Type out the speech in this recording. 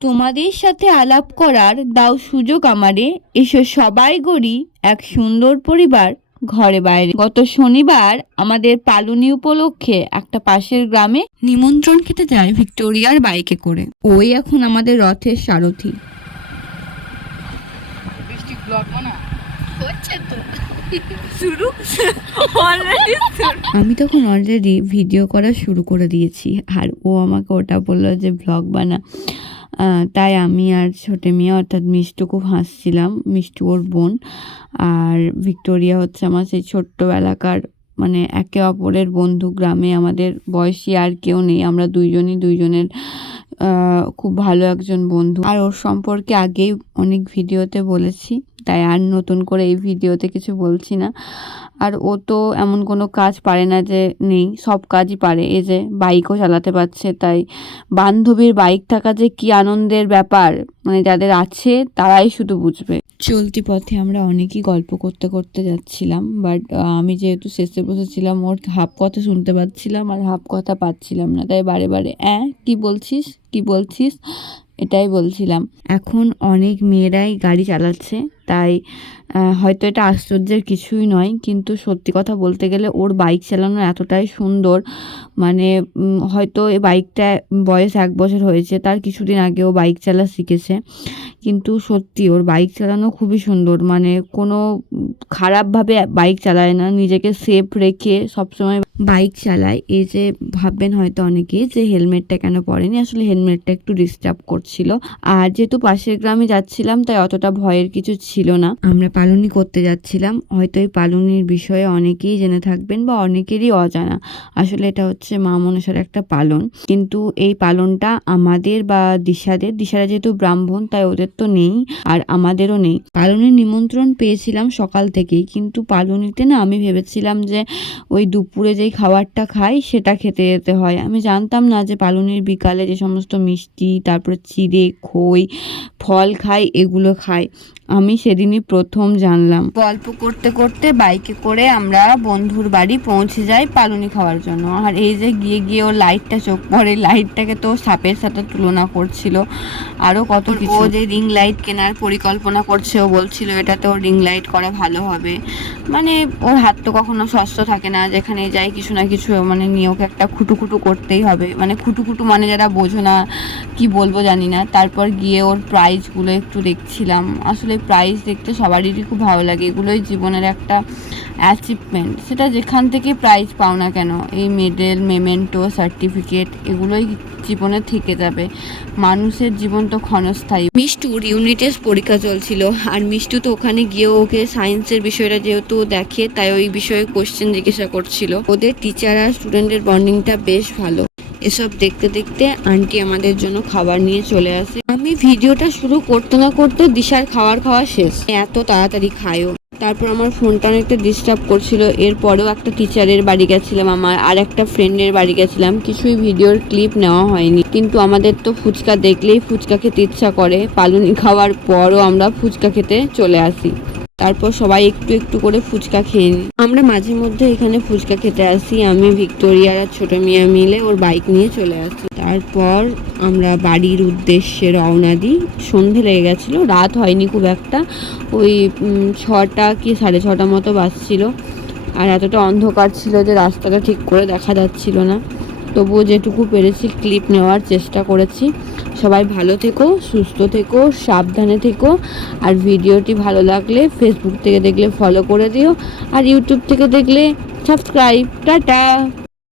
তোমাদের সাথে আলাপ করার দাও সুযোগ আমারে, এসো সবাই গড়ি এক সুন্দর পরিবার ঘরে বাইরে। গত শনিবার আমাদের পালুনি উপলক্ষে একটা পাশের গ্রামে নিমন্ত্রণ খেতে যায় ভিক্টোরিয়ার বাইকে করে। ওই এখন আমাদের রথের সারথি। আমি তখন অলরেডি ভিডিও করা শুরু করে দিয়েছি, আর ও আমাকে ওটা বললো যে ব্লগ বানা। তাই আমি আর ছোটে মেয়ে অর্থাৎ মিষ্টু খুব হাসছিলাম। মিষ্টু ওর বোন, আর ভিক্টোরিয়া হচ্ছে আমার সেই ছোট্টবেলাকার মানে একে অপরের বন্ধু। গ্রামে আমাদের বয়সী আর কেউ নেই, আমরা দুইজনের খুব ভালো একজন বন্ধু। আর ওর সম্পর্কে আগেই অনেক ভিডিওতে বলেছি, তাই আর নতুন করে এই ভিডিওতে কিছু বলছি না। আর ও তো এমন কোনো কাজ পারে না যে নেই, সব কাজই পারে। এই যে বাইকও চালাতে পারছে, তাই বান্ধবীর বাইক থাকা যে কি আনন্দের ব্যাপার, মানে যাদের আছে তারাই শুধু বুঝবে। চলতি পথে আমরা অনেকই গল্প করতে করতে যাচ্ছিলাম, বাট আমি যেহেতু শেষে বসেছিলাম ওর হাফ কথা শুনতে পাচ্ছিলাম আর হাফ কথা পাচ্ছিলাম না, তাই বারে বারে কি বলছিস এটাই বলছিলাম। এখন অনেক মেয়েরাই গাড়ি চালাচ্ছে, তাই হয়তো এটা আশ্চর্যের কিছুই নয়, কিন্তু সত্যি কথা বলতে গেলে ওর বাইক চালানো এতটাই সুন্দর। মানে হয়তো এই বাইকটা বয়স 1 বছর হয়েছে, তার কিছুদিন আগে ও বাইক চালা শিখেছে, কিন্তু সত্যি ওর বাইক চালানো খুবই সুন্দর। মানে কোনো খারাপভাবে বাইক চালায় না, নিজেকে সেফ রেখে সবসময় বাইক চালায়। এই যে ভাববেন হয়তো অনেকেই যে হেলমেটটা কেন পরেনি, আসলে হেলমেটটা একটু ডিস্টার্ব করছিল। আর যেহেতু পাশের গ্রামে যাচ্ছিলাম তাই অতটা ভয়ের কিছু ছিল না। আমরা পালুনি করতে যাচ্ছিলাম, হয়তো এই পালুনির বিষয়ে অনেকেই জেনে থাকবেন বা অনেকেরই অজানা। আসলে এটা হচ্ছে মা মনসার একটা পালন, কিন্তু এই পালনটা আমাদের বা দিশারা যেহেতু ব্রাহ্মণ তাই ওদের তো নেই, আর আমাদেরও নেই। পালনের নিমন্ত্রণ পেয়েছিলাম সকাল থেকেই, কিন্তু পালুনিতে না আমি ভেবেছিলাম যে ওই দুপুরে যেই খাবারটা খাই সেটা খেতে যেতে হয়। আমি জানতাম না যে পালুনির বিকালে যে সমস্ত মিষ্টি, তারপরে চিড়ে, খই, ফল খাই, এগুলো খাই। আমি সেদিনই প্রথম জানলাম। গল্প করতে করতে বাইকে করে আমরা বন্ধুর বাড়ি পৌঁছে যাই পালুনি খাওয়ার জন্য। আর এই যে গিয়ে ও লাইটটা চোখ পড়ে, লাইটটাকে তো সাপের সাথে তুলনা করছিল, আরও কত কিছু। ও যে রিং লাইট কেনার পরিকল্পনা করছে, ও বলছিল এটাতেও রিং লাইট করা ভালো হবে। মানে ওর হাত তো কখনো সস্ত থাকে না, যেখানে যাই কিছু না কিছু মানে নিয়ে ওকে একটা খুঁটু করতেই হবে। মানে খুঁটু মানে যারা বোঝো না, কি বলবো জানি না। তারপর গিয়ে ওর প্রাইজগুলো একটু দেখছিলাম। আসলে প্রাইজ দেখতে সবারই খুব ভালো লাগে, এগুলোই জীবনের একটা অ্যাচিভমেন্ট। সেটা যেখান থেকে প্রাইজ পাও না কেন, এই মেডেল, মেমেন্টো, সার্টিফিকেট এগুলোই জীবনে থেকে যাবে। মানুষের জীবন তো ক্ষণস্থায়ী। মিষ্টুর ইউনিট টেস্ট পরীক্ষা চলছিল, আর মিষ্টু তো ওখানে গিয়ে ওকে সায়েন্সের বিষয়টা যেহেতু দেখে তাই ওই বিষয়ে কোশ্চেন জিজ্ঞাসা করছিল। ওদের টিচার আর স্টুডেন্টের বন্ডিংটা বেশ ভালো। এসব দেখতে দেখতে আন্টি আমাদের জন্য খাবার নিয়ে চলে আসে। আমি ভিডিওটা শুরু করতে না করতে দিশার খাওয়া শেষ, এত তাড়াতাড়ি খায়ও। তারপর আমার ফোনটা অনেকটা ডিস্টার্ব করছিল। এরপরেও একটা টিচারের বাড়ি গেছিলাম, আমার আর একটা ফ্রেন্ডের বাড়ি গেছিলাম, কিছুই ভিডিওর ক্লিপ নেওয়া হয়নি। কিন্তু আমাদের তো ফুচকা দেখলেই ফুচকা খেতে ইচ্ছা করে। পালুনি খাওয়ার পরও আমরা ফুচকা খেতে চলে আসি। তারপর সবাই একটু করে ফুচকা খেয়ে নিই। আমরা মাঝে মধ্যে এখানে ফুচকা খেতে আসি। আমি, ভিক্টোরিয়া আর ছোট মিয়া মিলে ওর বাইক নিয়ে চলে আসি। তারপর আমরা বাড়ির উদ্দেশ্যে রওনা দিই। সন্ধে লেগে গেছিলো, রাত হয়নি খুব একটা, ওই 6টা কি 6:30 মতো বাজছিল। আর এতটা অন্ধকার ছিল যে রাস্তাটা ঠিক করে দেখা যাচ্ছিল না। তবুও যেটুকু পেরেছি ক্লিপ নেওয়ার চেষ্টা করেছি। সবাই ভালো থেকো, সুস্থ থেকো, সাবধানে থেকো। আর ভিডিওটি ভালো লাগলে ফেসবুক থেকে দেখলে ফলো করে দিও, আর ইউটিউব থেকে দেখলে সাবস্ক্রাইব। টাটা।